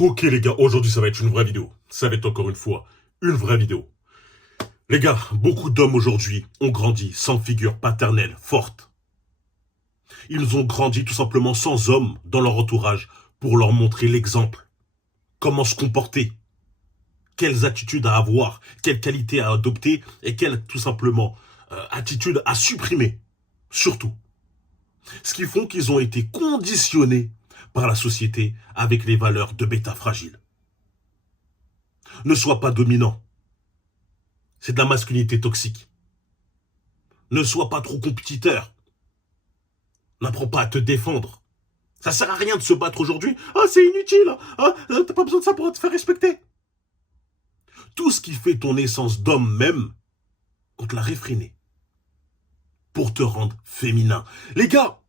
Ok les gars, aujourd'hui ça va être une vraie vidéo. Ça va être encore une fois une vraie vidéo. Les gars, beaucoup d'hommes aujourd'hui ont grandi sans figure paternelle forte. Ils ont grandi tout simplement sans hommes dans leur entourage pour leur montrer l'exemple. Comment se comporter, quelles attitudes à avoir, quelles qualités à adopter et quelles tout simplement attitudes à supprimer. Surtout. Ce qui font qu'ils ont été conditionnés par la société avec les valeurs de bêta fragile. Ne sois pas dominant. C'est de la masculinité toxique. Ne sois pas trop compétiteur. N'apprends pas à te défendre. Ça sert à rien de se battre aujourd'hui. Ah, c'est inutile. Ah, t'as pas besoin de ça pour te faire respecter. Tout ce qui fait ton essence d'homme même, on te l'a réfréné. Pour te rendre féminin. Les gars,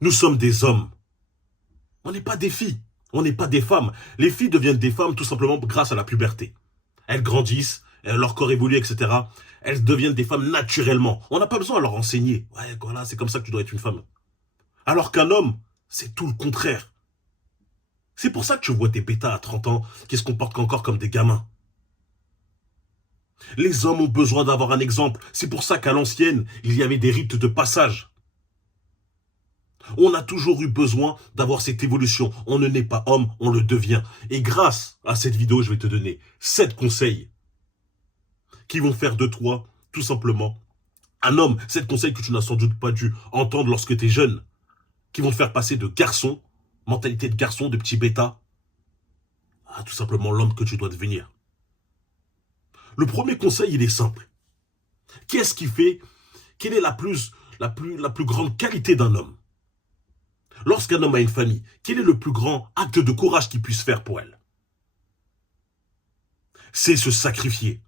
nous sommes des hommes. On n'est pas des filles. On n'est pas des femmes. Les filles deviennent des femmes tout simplement grâce à la puberté. Elles grandissent, leur corps évolue, etc. Elles deviennent des femmes naturellement. On n'a pas besoin de leur enseigner. Ouais, voilà, c'est comme ça que tu dois être une femme. Alors qu'un homme, c'est tout le contraire. C'est pour ça que tu vois des bêtas à 30 ans qui se comportent encore comme des gamins. Les hommes ont besoin d'avoir un exemple. C'est pour ça qu'à l'ancienne, il y avait des rites de passage. On a toujours eu besoin d'avoir cette évolution. On ne naît pas homme, on le devient. Et grâce à cette vidéo, je vais te donner 7 conseils qui vont faire de toi, tout simplement, un homme. 7 conseils que tu n'as sans doute pas dû entendre lorsque tu es jeune, qui vont te faire passer de garçon, mentalité de garçon, de petit bêta, à tout simplement l'homme que tu dois devenir. Le premier conseil, il est simple. Qu'est-ce qui fait, quelle est la plus grande qualité d'un homme? Lorsqu'un homme a une famille, quel est le plus grand acte de courage qu'il puisse faire pour elle? C'est se sacrifier.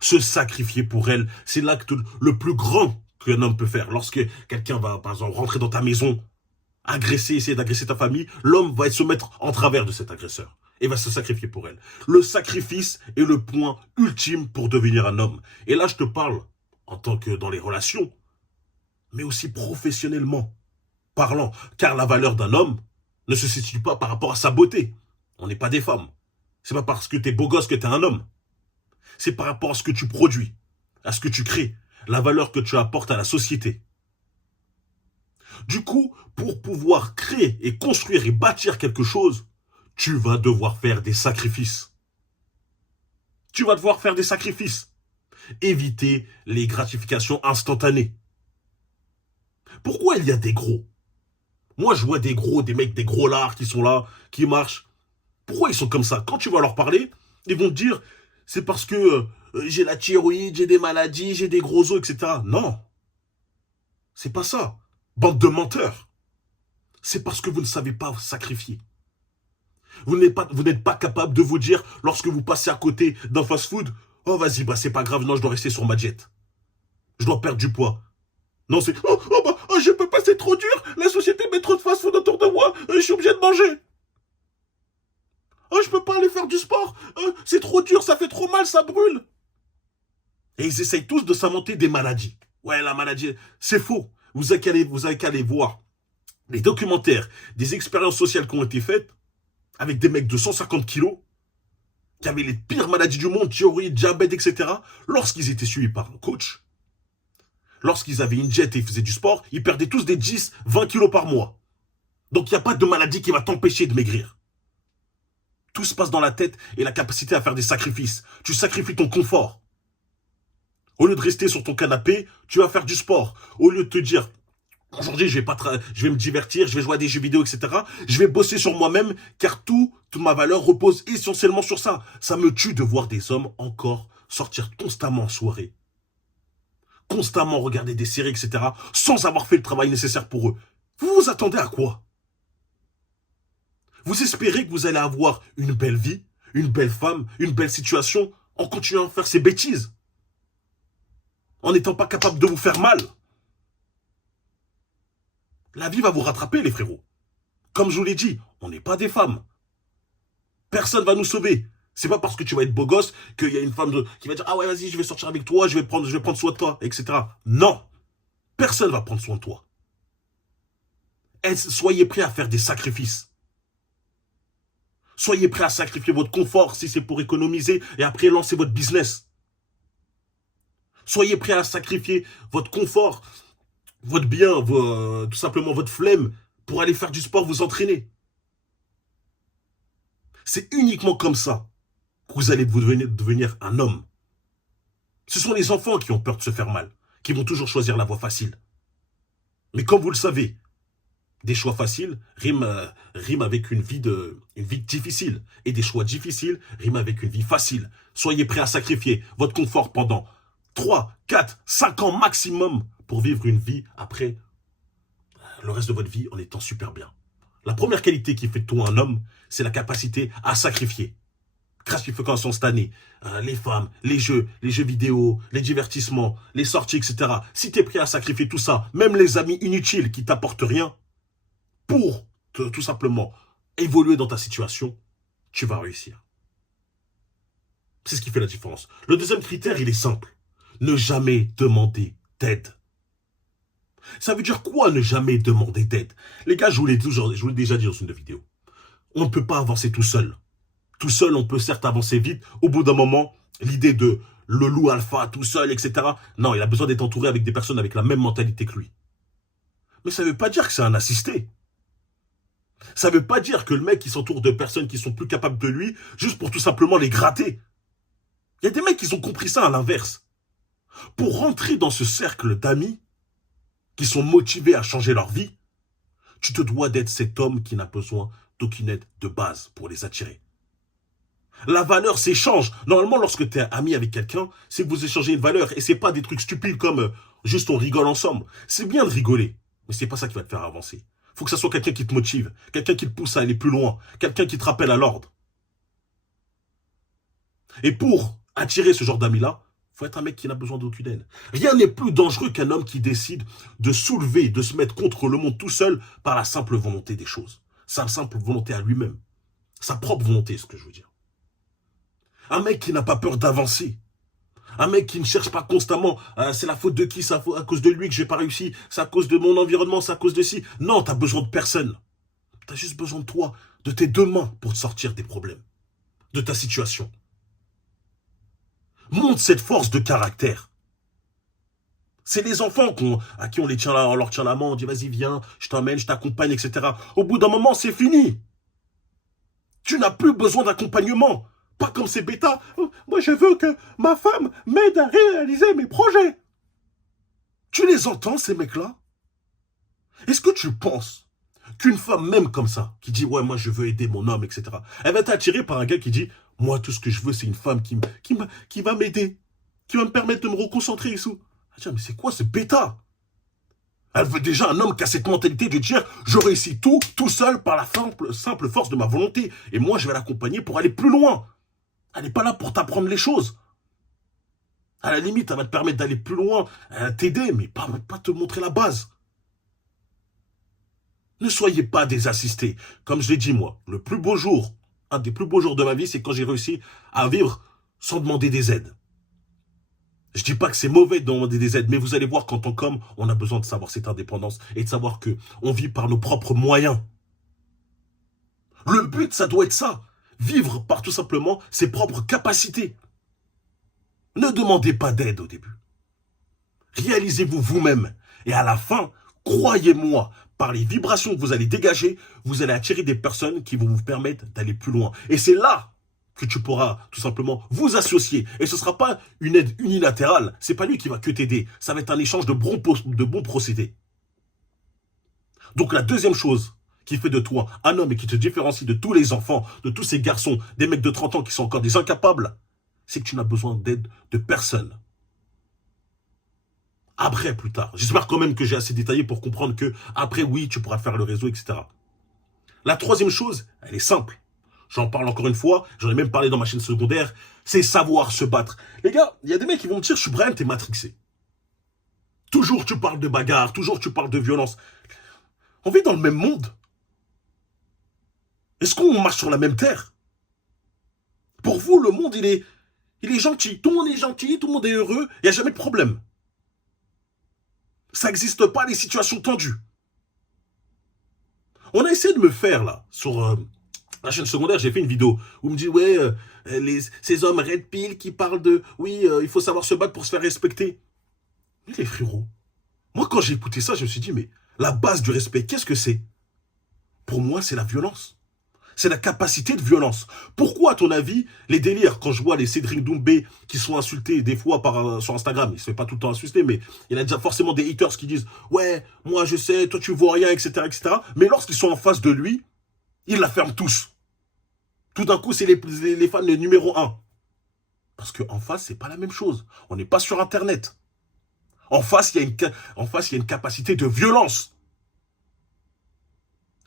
Se sacrifier pour elle, c'est l'acte le plus grand qu'un homme peut faire. Lorsque quelqu'un va, par exemple, rentrer dans ta maison, agresser, essayer d'agresser ta famille, l'homme va se mettre en travers de cet agresseur et va se sacrifier pour elle. Le sacrifice est le point ultime pour devenir un homme. Et là, je te parle en tant que dans les relations, mais aussi professionnellement parlant, car la valeur d'un homme ne se situe pas par rapport à sa beauté. On n'est pas des femmes. C'est pas parce que t'es beau gosse que t'es un homme. C'est par rapport à ce que tu produis, à ce que tu crées, la valeur que tu apportes à la société. Du coup, pour pouvoir créer et construire et bâtir quelque chose, tu vas devoir faire des sacrifices. Tu vas devoir faire des sacrifices. Éviter les gratifications instantanées. Pourquoi il y a des gros? Moi, je vois des gros, des mecs, des gros lards qui sont là, qui marchent. Pourquoi ils sont comme ça? Quand tu vas leur parler, ils vont te dire, c'est parce que j'ai la thyroïde, j'ai des maladies, j'ai des gros os, etc. Non. C'est pas ça. Bande de menteurs. C'est parce que vous ne savez pas vous sacrifier. Vous n'êtes pas capable de vous dire, lorsque vous passez à côté d'un fast-food, oh vas-y, bah c'est pas grave, non, je dois rester sur ma diète. Je dois perdre du poids. Non, c'est, je peux pas, c'est trop dur, la société met trop de fast-food autour de moi, je suis obligé de manger. Oh, je peux pas aller faire du sport, c'est trop dur, ça fait trop mal, ça brûle. Et ils essayent tous de s'inventer des maladies. Ouais, la maladie, c'est faux. Vous avez qu'à aller voir les documentaires, des expériences sociales qui ont été faites avec des mecs de 150 kilos qui avaient les pires maladies du monde, thyroïde, diabète, etc. Lorsqu'ils étaient suivis par un coach, lorsqu'ils avaient une diète et ils faisaient du sport, ils perdaient tous des 10, 20 kilos par mois. Donc il n'y a pas de maladie qui va t'empêcher de maigrir. Tout se passe dans la tête et la capacité à faire des sacrifices. Tu sacrifies ton confort. Au lieu de rester sur ton canapé, tu vas faire du sport. Au lieu de te dire, aujourd'hui je vais me divertir, je vais jouer à des jeux vidéo, etc. Je vais bosser sur moi-même car toute ma valeur repose essentiellement sur ça. Ça me tue de voir des hommes encore sortir constamment en soirée. Constamment regarder des séries, etc. sans avoir fait le travail nécessaire pour eux. Vous vous attendez à quoi? Vous espérez que vous allez avoir une belle vie, une belle femme, une belle situation en continuant à faire ces bêtises? En n'étant pas capable de vous faire mal? La vie va vous rattraper, les frérots. Comme je vous l'ai dit, on n'est pas des femmes. Personne va nous sauver. C'est pas parce que tu vas être beau gosse qu'il y a une femme qui va dire « Ah ouais, vas-y, je vais sortir avec toi, je vais prendre soin de toi, etc. » Non. Personne va prendre soin de toi. Soyez prêts à faire des sacrifices. Soyez prêt à sacrifier votre confort si c'est pour économiser et après lancer votre business. Soyez prêt à sacrifier votre confort, votre bien, tout simplement votre flemme pour aller faire du sport, vous entraîner. C'est uniquement comme ça que vous allez devenir un homme. Ce sont les enfants qui ont peur de se faire mal, qui vont toujours choisir la voie facile. Mais comme vous le savez, des choix faciles riment avec une vie difficile. Et des choix difficiles riment avec une vie facile. Soyez prêts à sacrifier votre confort pendant 3, 4, 5 ans maximum pour vivre une vie après le reste de votre vie en étant super bien. La première qualité qui fait de toi un homme, c'est la capacité à sacrifier. Gratification instantanée, les femmes, les jeux vidéo, les divertissements, les sorties, etc. Si tu es prêt à sacrifier tout ça, même les amis inutiles qui t'apportent rien, pour tout simplement évoluer dans ta situation, tu vas réussir. C'est ce qui fait la différence. Le deuxième critère, il est simple. Ne jamais demander d'aide. Ça veut dire quoi ne jamais demander d'aide? Les gars, je vous l'ai déjà dit dans une vidéo. On ne peut pas avancer tout seul. Tout seul, on peut certes avancer vite. Au bout d'un moment, l'idée de le loup alpha tout seul, etc. Non, il a besoin d'être entouré avec des personnes avec la même mentalité que lui. Mais ça ne veut pas dire que c'est un assisté. Ça ne veut pas dire que le mec, il s'entoure de personnes qui sont plus capables de lui, juste pour tout simplement les gratter. Il y a des mecs qui ont compris ça à l'inverse. Pour rentrer dans ce cercle d'amis, qui sont motivés à changer leur vie, tu te dois d'être cet homme qui n'a besoin d'aucune aide de base pour les attirer. La valeur s'échange. Normalement, lorsque tu es ami avec quelqu'un, c'est que vous échangez une valeur. Et c'est pas des trucs stupides comme juste on rigole ensemble. C'est bien de rigoler, mais c'est pas ça qui va te faire avancer. Faut que ça soit quelqu'un qui te motive, quelqu'un qui te pousse à aller plus loin, quelqu'un qui te rappelle à l'ordre. Et pour attirer ce genre d'amis-là, faut être un mec qui n'a besoin d'aucune aide. Rien n'est plus dangereux qu'un homme qui décide de soulever, de se mettre contre le monde tout seul par la simple volonté des choses. Sa simple volonté à lui-même. Sa propre volonté, c'est ce que je veux dire. Un mec qui n'a pas peur d'avancer. Un mec qui ne cherche pas constamment, c'est la faute de qui, c'est à cause de lui que j'ai pas réussi, c'est à cause de mon environnement, c'est à cause de ci. Non, t'as besoin de personne. T'as juste besoin de toi, de tes deux mains pour te sortir des problèmes, de ta situation. Montre cette force de caractère. C'est les enfants à qui on leur tient la main, on dit vas-y viens, je t'emmène, je t'accompagne, etc. Au bout d'un moment, c'est fini. Tu n'as plus besoin d'accompagnement. Pas comme ces bêtas. Moi, je veux que ma femme m'aide à réaliser mes projets. Tu les entends, ces mecs-là? Est-ce que tu penses qu'une femme, même comme ça, qui dit, ouais, moi, je veux aider mon homme, etc., elle va être attirée par un gars qui dit, moi, tout ce que je veux, c'est une femme qui va m'aider, qui va me permettre de me reconcentrer et tout. Ah, mais c'est quoi ce bêta? Elle veut déjà un homme qui a cette mentalité de dire, je réussis tout seul par la simple force de ma volonté. Et moi, je vais l'accompagner pour aller plus loin. Elle n'est pas là pour t'apprendre les choses. À la limite, elle va te permettre d'aller plus loin, t'aider, mais pas te montrer la base. Ne soyez pas des assistés. Comme je l'ai dit moi, le plus beau jour, un des plus beaux jours de ma vie, c'est quand j'ai réussi à vivre sans demander des aides. Je dis pas que c'est mauvais de demander des aides, mais vous allez voir qu'en tant qu'homme, on a besoin de savoir cette indépendance et de savoir que on vit par nos propres moyens. Le but, ça doit être ça. Vivre par tout simplement ses propres capacités. Ne demandez pas d'aide au début. Réalisez-vous vous-même. Et à la fin, croyez-moi, par les vibrations que vous allez dégager, vous allez attirer des personnes qui vont vous permettre d'aller plus loin. Et c'est là que tu pourras tout simplement vous associer. Et ce ne sera pas une aide unilatérale. C'est pas lui qui va que t'aider. Ça va être un échange de bons procédés. Donc la deuxième chose qui fait de toi un homme et qui te différencie de tous les enfants, de tous ces garçons, des mecs de 30 ans qui sont encore des incapables, c'est que tu n'as besoin d'aide de personne. Après, plus tard. J'espère quand même que j'ai assez détaillé pour comprendre que après, oui, tu pourras faire le réseau, etc. La troisième chose, elle est simple. J'en parle encore une fois, j'en ai même parlé dans ma chaîne secondaire, c'est savoir se battre. Les gars, il y a des mecs qui vont me dire, je suis Brian, t'es matrixé. Toujours tu parles de bagarre, toujours tu parles de violence. On vit dans le même monde. Est-ce qu'on marche sur la même terre? Pour vous, le monde, il est gentil. Tout le monde est gentil, tout le monde est heureux, il n'y a jamais de problème. Ça n'existe pas, les situations tendues. On a essayé de me faire, là, sur la chaîne secondaire, j'ai fait une vidéo où on me dit, ouais, ces hommes red pill qui parlent de, oui, il faut savoir se battre pour se faire respecter. Mais les frérots, moi, quand j'ai écouté ça, je me suis dit, mais la base du respect, qu'est-ce que c'est? Pour moi, c'est la violence. C'est la capacité de violence. Pourquoi, à ton avis, les délires, quand je vois les Cédric Doumbé qui sont insultés des fois sur Instagram, il se fait pas tout le temps insulter, mais il y a déjà forcément des haters qui disent « Ouais, moi je sais, toi tu vois rien, etc. etc. » Mais lorsqu'ils sont en face de lui, ils la ferment tous. Tout d'un coup, c'est les fans numéro un. Parce qu'en face, c'est pas la même chose. On n'est pas sur Internet. En face, il y a une capacité de violence.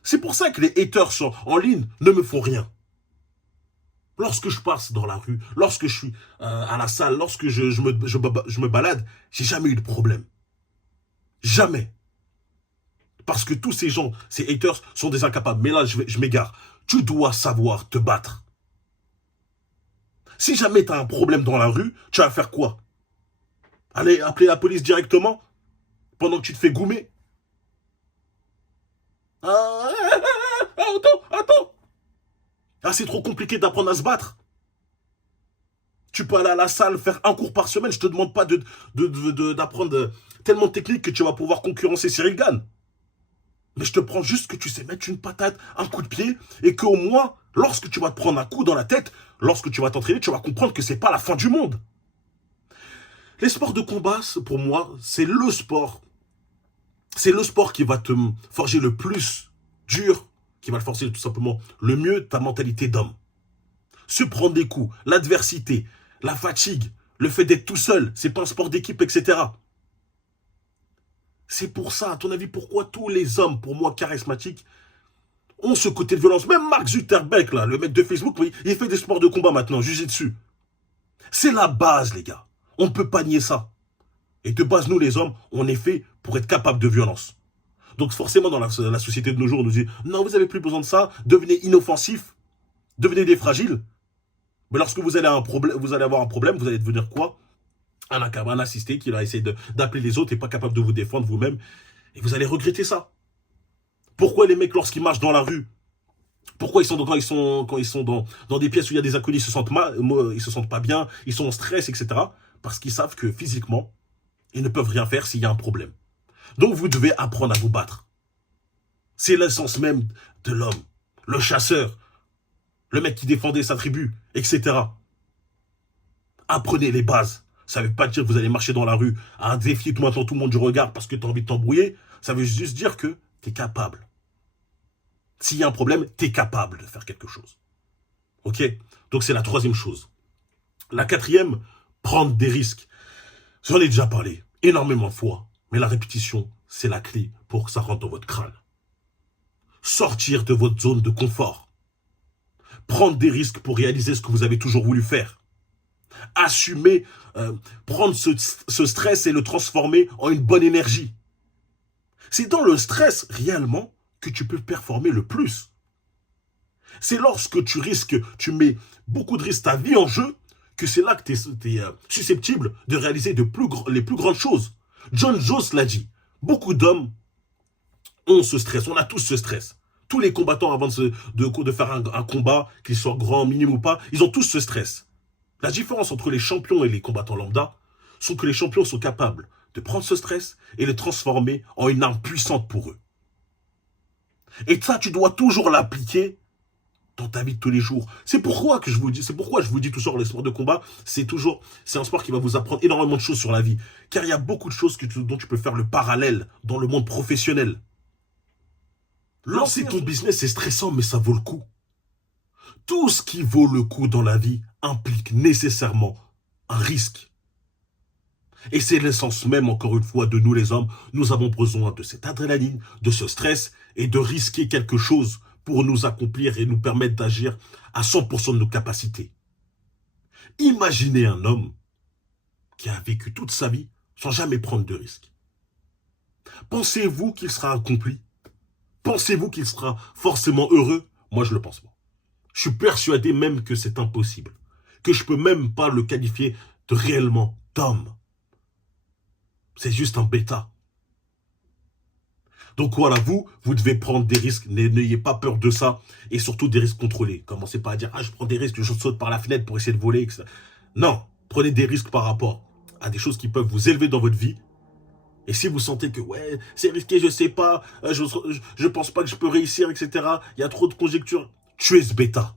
C'est pour ça que les haters en ligne ne me font rien. Lorsque je passe dans la rue, lorsque je suis à la salle, lorsque je me balade, j'ai jamais eu de problème. Jamais. Parce que tous ces gens, ces haters, sont des incapables. Mais là, je m'égare. Tu dois savoir te battre. Si jamais tu as un problème dans la rue, tu vas faire quoi? Aller appeler la police directement pendant que tu te fais goumer? Attends. Ah, c'est trop compliqué d'apprendre à se battre. Tu peux aller à la salle, faire un cours par semaine. Je te demande pas d'apprendre tellement de techniques que tu vas pouvoir concurrencer Cyril Gane. Mais je te prends juste que tu sais mettre une patate, un coup de pied, et qu'au moins, lorsque tu vas te prendre un coup dans la tête, lorsque tu vas t'entraîner, tu vas comprendre que c'est pas la fin du monde. Les sports de combat, pour moi, c'est le sport. C'est le sport qui va te forger le plus dur, qui va te forger tout simplement le mieux ta mentalité d'homme. Se prendre des coups, l'adversité, la fatigue, le fait d'être tout seul, c'est pas un sport d'équipe, etc. C'est pour ça, à ton avis, pourquoi tous les hommes, pour moi, charismatiques, ont ce côté de violence. Même Mark Zuckerberg, là, le mec de Facebook, il fait des sports de combat maintenant, jugez dessus. C'est la base, les gars. On ne peut pas nier ça. Et de base, nous, les hommes, on est fait pour être capables de violence. Donc forcément, dans la société de nos jours, on nous dit « Non, vous n'avez plus besoin de ça, devenez inoffensif, devenez des fragiles. » Mais lorsque vous allez avoir un problème, vous allez devenir quoi? Un assisté qui va essayer d'appeler les autres et pas capable de vous défendre vous-même. Et vous allez regretter ça. Pourquoi les mecs, lorsqu'ils marchent dans la rue, pourquoi quand ils sont dans des pièces où il y a des inconnus, ils se sentent mal, ils se sentent pas bien, ils sont en stress, etc. Parce qu'ils savent que physiquement, ils ne peuvent rien faire s'il y a un problème. Donc vous devez apprendre à vous battre. C'est l'essence même de l'homme. Le chasseur, le mec qui défendait sa tribu, etc. Apprenez les bases. Ça ne veut pas dire que vous allez marcher dans la rue à défier tout le monde du regard parce que tu as envie de t'embrouiller. Ça veut juste dire que tu es capable. S'il y a un problème, tu es capable de faire quelque chose. Ok? Donc c'est la troisième chose. La quatrième, prendre des risques. J'en ai déjà parlé énormément de fois, mais la répétition, c'est la clé pour que ça rentre dans votre crâne. Sortir de votre zone de confort. Prendre des risques pour réaliser ce que vous avez toujours voulu faire. Assumer, prendre ce stress et le transformer en une bonne énergie. C'est dans le stress, réellement, que tu peux performer le plus. C'est lorsque tu mets beaucoup de risques, ta vie en jeu, que c'est là que tu es susceptible de réaliser les plus grandes choses. John Jones l'a dit. Beaucoup d'hommes ont ce stress, on a tous ce stress. Tous les combattants, avant de faire un combat, qu'ils soient grands, minimes ou pas, ils ont tous ce stress. La différence entre les champions et les combattants lambda, c'est que les champions sont capables de prendre ce stress et le transformer en une arme puissante pour eux. Et ça, tu dois toujours l'appliquer dans ta vie de tous les jours. C'est pourquoi je vous dis toujours les sports de combat, c'est un sport qui va vous apprendre énormément de choses sur la vie. Car il y a beaucoup de choses dont tu peux faire le parallèle dans le monde professionnel. Lancer ton business, c'est stressant, mais ça vaut le coup. Tout ce qui vaut le coup dans la vie implique nécessairement un risque. Et c'est l'essence même, encore une fois, de nous les hommes. Nous avons besoin de cette adrénaline, de ce stress et de risquer quelque chose pour nous accomplir et nous permettre d'agir à 100% de nos capacités. Imaginez un homme qui a vécu toute sa vie sans jamais prendre de risques. Pensez-vous qu'il sera accompli? Pensez-vous qu'il sera forcément heureux? Moi, je ne le pense pas. Je suis persuadé même que c'est impossible. Que je ne peux même pas le qualifier de réellement d'homme. C'est juste un bêta. Donc voilà, vous devez prendre des risques, n'ayez pas peur de ça, et surtout des risques contrôlés. Commencez pas à dire, ah, je prends des risques, je saute par la fenêtre pour essayer de voler, etc. Non, prenez des risques par rapport à des choses qui peuvent vous élever dans votre vie. Et si vous sentez que, ouais, c'est risqué, je sais pas, je pense pas que je peux réussir, etc., il y a trop de conjectures, tuez ce bêta.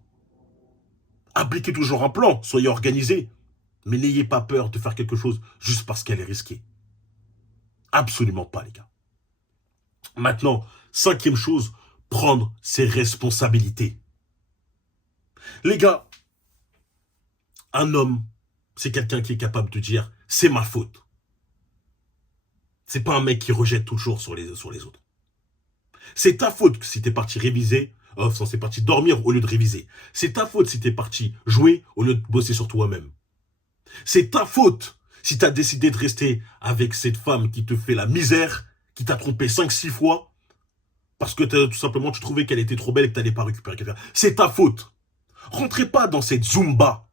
Appliquez toujours un plan, soyez organisé, mais n'ayez pas peur de faire quelque chose juste parce qu'elle est risquée. Absolument pas, les gars. Maintenant, cinquième chose, prendre ses responsabilités. Les gars, un homme, c'est quelqu'un qui est capable de dire « c'est ma faute ». C'est pas un mec qui rejette toujours sur les autres. C'est ta faute si t'es parti réviser, c'est parti dormir au lieu de réviser. C'est ta faute si t'es parti jouer au lieu de bosser sur toi-même. C'est ta faute si t'as décidé de rester avec cette femme qui te fait la misère, qui t'a trompé 5-6 fois, parce que tout simplement tu trouvais qu'elle était trop belle et que t'allais pas récupérer quelqu'un. C'est ta faute. Rentrez pas dans cette Zumba.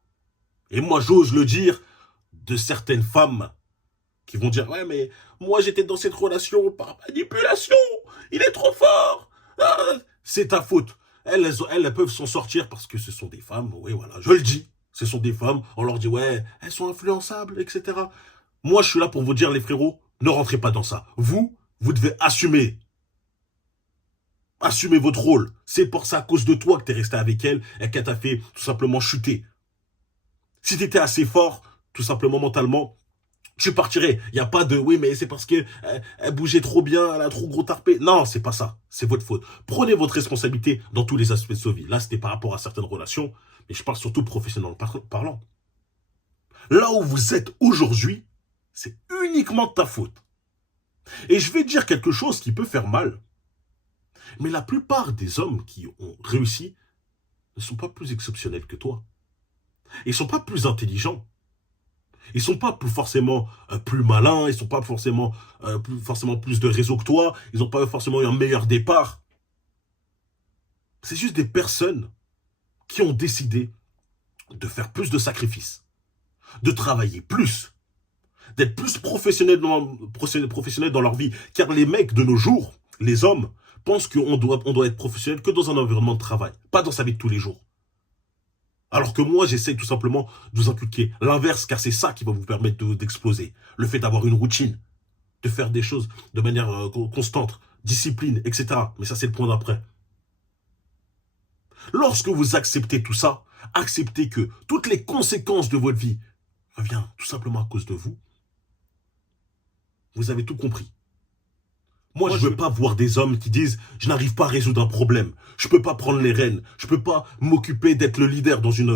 Et moi, j'ose le dire de certaines femmes qui vont dire « Ouais, mais moi, j'étais dans cette relation par manipulation. Il est trop fort. Ah, c'est ta faute. » Elles peuvent s'en sortir parce que ce sont des femmes. Oui, voilà, je le dis. Ce sont des femmes. On leur dit « Ouais, elles sont influençables, etc. » Moi, je suis là pour vous dire, les frérots, ne rentrez pas dans ça. Vous devez assumer. Assumez votre rôle. C'est pour ça, à cause de toi, que t'es resté avec elle et qu'elle t'a fait tout simplement chuter. Si t'étais assez fort, tout simplement mentalement, tu partirais. Il n'y a pas de oui, mais c'est parce que elle bougeait trop bien, elle a trop gros tarpé. Non, c'est pas ça. C'est votre faute. Prenez votre responsabilité dans tous les aspects de votre vie. Là, c'était par rapport à certaines relations, mais je parle surtout professionnellement parlant. Là où vous êtes aujourd'hui, c'est uniquement de ta faute. Et je vais dire quelque chose qui peut faire mal. Mais la plupart des hommes qui ont réussi ne sont pas plus exceptionnels que toi. Ils ne sont pas plus intelligents. Ils ne sont pas forcément plus malins. Ils ne sont pas forcément plus de réseau que toi. Ils n'ont pas forcément eu un meilleur départ. C'est juste des personnes qui ont décidé de faire plus de sacrifices, de travailler plus, d'être plus professionnels dans leur vie. Car les mecs de nos jours, les hommes, pensent qu'on doit être professionnel que dans un environnement de travail, pas dans sa vie de tous les jours. Alors que moi, j'essaie tout simplement de vous inculquer l'inverse, car c'est ça qui va vous permettre d'exploser. Le fait d'avoir une routine, de faire des choses de manière constante, discipline, etc. Mais ça, c'est le point d'après. Lorsque vous acceptez tout ça, acceptez que toutes les conséquences de votre vie reviennent tout simplement à cause de vous, vous avez tout compris. Moi, je veux pas voir des hommes qui disent « Je n'arrive pas à résoudre un problème. Je peux pas prendre les rênes. Je peux pas m'occuper d'être le leader dans une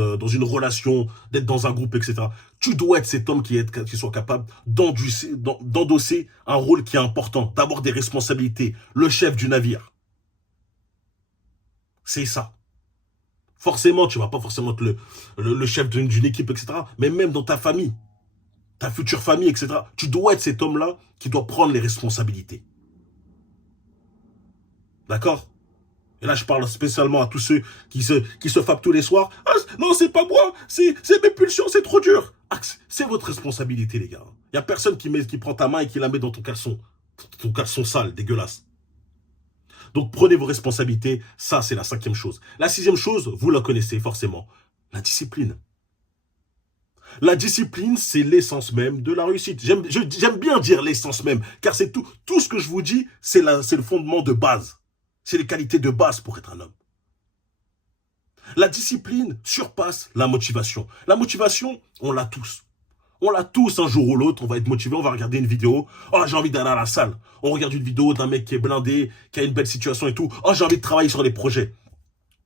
relation, d'être dans un groupe, etc. » Tu dois être cet homme qui soit capable d'endosser un rôle qui est important, d'avoir des responsabilités, le chef du navire. C'est ça. Forcément, tu vas pas forcément être le chef d'une équipe, etc. Mais même dans ta famille, ta future famille, etc. Tu dois être cet homme-là qui doit prendre les responsabilités. D'accord? Et là, je parle spécialement à tous ceux qui se fapent tous les soirs. Ah, non, c'est pas moi, c'est mes pulsions, c'est trop dur. Ah, c'est votre responsabilité, les gars. Il n'y a personne qui prend ta main et qui la met dans ton caleçon sale, dégueulasse. Donc, prenez vos responsabilités. Ça, c'est la cinquième chose. La sixième chose, vous la connaissez forcément. La discipline. La discipline, c'est l'essence même de la réussite. J'aime bien dire l'essence même, car c'est tout ce que je vous dis, c'est le fondement de base. C'est les qualités de base pour être un homme. La discipline surpasse la motivation. La motivation, on l'a tous. On l'a tous un jour ou l'autre, on va être motivé, on va regarder une vidéo. Oh, j'ai envie d'aller à la salle. On regarde une vidéo d'un mec qui est blindé, qui a une belle situation et tout. Oh, j'ai envie de travailler sur les projets.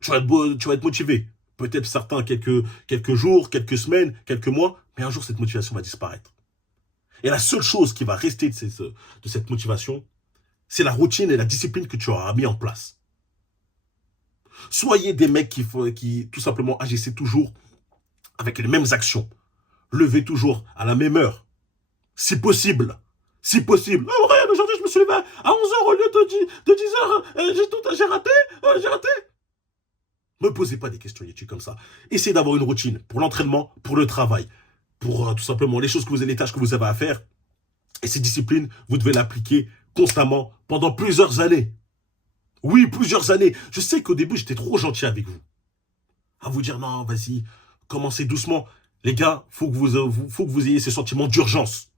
Tu vas être motivé. Peut-être certains quelques jours, quelques semaines, quelques mois, mais un jour cette motivation va disparaître. Et la seule chose qui va rester de cette motivation, c'est la routine et la discipline que tu auras mis en place. Soyez des mecs qui tout simplement agissaient toujours avec les mêmes actions. Levez toujours à la même heure. Si possible. Si possible. Oh, regarde, aujourd'hui, je me suis levé à 11h au lieu de 10h. J'ai raté. J'ai raté. Ne posez pas des questions inutiles comme ça. Essayez d'avoir une routine pour l'entraînement, pour le travail, pour tout simplement les tâches que vous avez à faire. Et cette discipline, vous devez l'appliquer constamment pendant plusieurs années. Oui, plusieurs années. Je sais qu'au début, j'étais trop gentil avec vous. À vous dire, non, vas-y, commencez doucement. Les gars, faut que vous ayez ces sentiments d'urgence.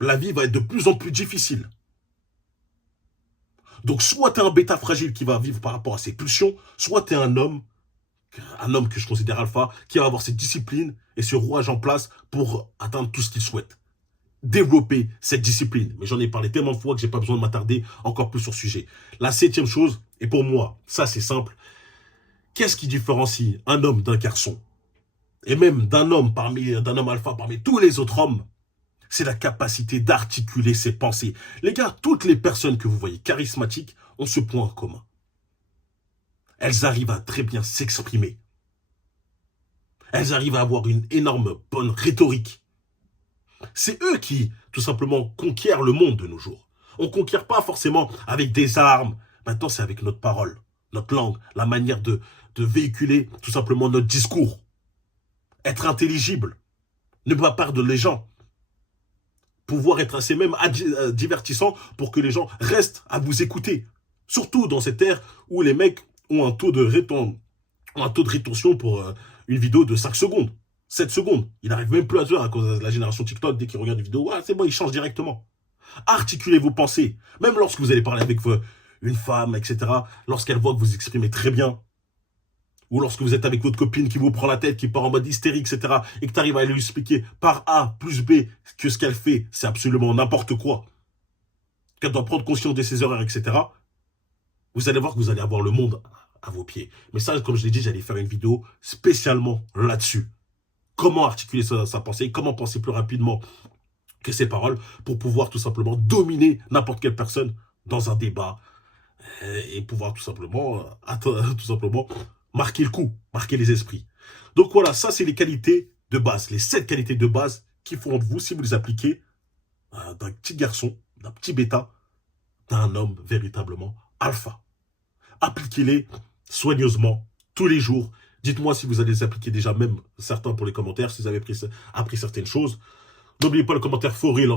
La vie va être de plus en plus difficile. Donc, soit tu es un bêta fragile qui va vivre par rapport à ses pulsions, soit tu es un homme que je considère alpha, qui va avoir cette discipline et ce rouage en place pour atteindre tout ce qu'il souhaite. Développer cette discipline. Mais j'en ai parlé tellement de fois que j'ai pas besoin de m'attarder encore plus sur le sujet. La 7e chose, et pour moi, ça c'est simple, qu'est-ce qui différencie un homme d'un garçon? Et même d'un homme alpha parmi tous les autres hommes, c'est la capacité d'articuler ses pensées. Les gars, toutes les personnes que vous voyez charismatiques ont ce point en commun. Elles arrivent à très bien s'exprimer. Elles arrivent à avoir une énorme bonne rhétorique. C'est eux qui, tout simplement, conquièrent le monde de nos jours. On ne conquiert pas forcément avec des armes. Maintenant, c'est avec notre parole, notre langue, la manière de véhiculer tout simplement notre discours. Être intelligible, ne pas perdre les gens. Pouvoir être assez même divertissant pour que les gens restent à vous écouter. Surtout dans cette ère où les mecs ont un taux de rétention pour une vidéo de 5 secondes, 7 secondes. Il n'arrive même plus à se voir à cause de la génération TikTok. Dès qu'il regarde une vidéo, ouais, c'est bon, il change directement. Articulez vos pensées. Même lorsque vous allez parler avec une femme, etc. Lorsqu'elle voit que vous exprimez très bien. Ou lorsque vous êtes avec votre copine qui vous prend la tête, qui part en mode hystérique, etc. Et que tu arrives à lui expliquer par A plus B que ce qu'elle fait, c'est absolument n'importe quoi. Qu'elle doit prendre conscience de ses erreurs, etc. Vous allez voir que vous allez avoir le monde à vos pieds. Mais ça, comme je l'ai dit, j'allais faire une vidéo spécialement là-dessus. Comment articuler sa pensée, comment penser plus rapidement que ses paroles pour pouvoir tout simplement dominer n'importe quelle personne dans un débat et pouvoir tout simplement marquer le coup, marquer les esprits. Donc voilà, ça c'est les qualités de base, les 7 qualités de base qui feront de vous, si vous les appliquez, d'un petit garçon, d'un petit bêta, d'un homme véritablement alpha. Appliquez-les soigneusement, tous les jours. Dites-moi si vous allez les appliquer déjà, même certains pour les commentaires, si vous avez appris certaines choses. N'oubliez pas le commentaire for real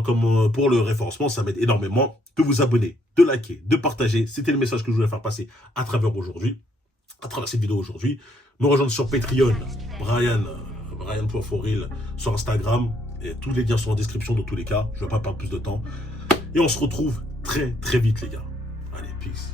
pour le référencement, ça m'aide énormément. De vous abonner, de liker, de partager. C'était le message que je voulais faire passer à travers cette vidéo aujourd'hui. Me rejoindre sur Patreon, Brian.forreal sur Instagram. Et tous les liens sont en description dans tous les cas. Je ne vais pas perdre plus de temps. Et on se retrouve très très vite les gars. Allez, peace.